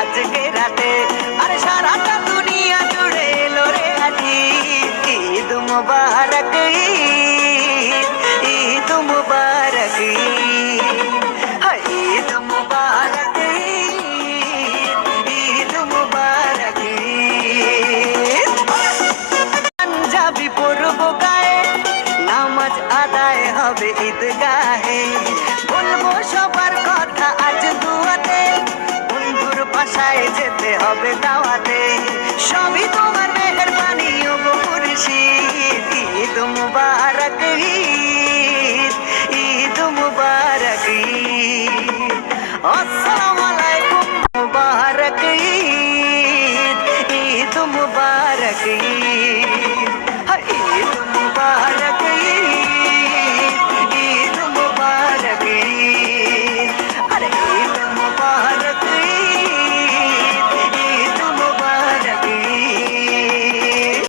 আজকে রাতে, আর সারাটা দুনিয়া জুড়ে এলো রে আজি ঈদ মুবারক, ঈদ মুবারক, ঈদ মুবারক, ঈদ মুবারক। পাঞ্জাবি পরব গায়ে, নামাজ আদায় হবে ঈদগাহে, বলবো সবার কথা আজ দুয়াতে, বন্ধুর বাসায় যেতে হবে দাওয়াতে, সবই তোমার মেহেরবানি ও গো মুর্শিদ, ঈদ মুবারক, ঈদ, ঈদ মুবারক, আসসালামু আলাইকুম, মুবারক ঈদ, ঈদ মুবারক।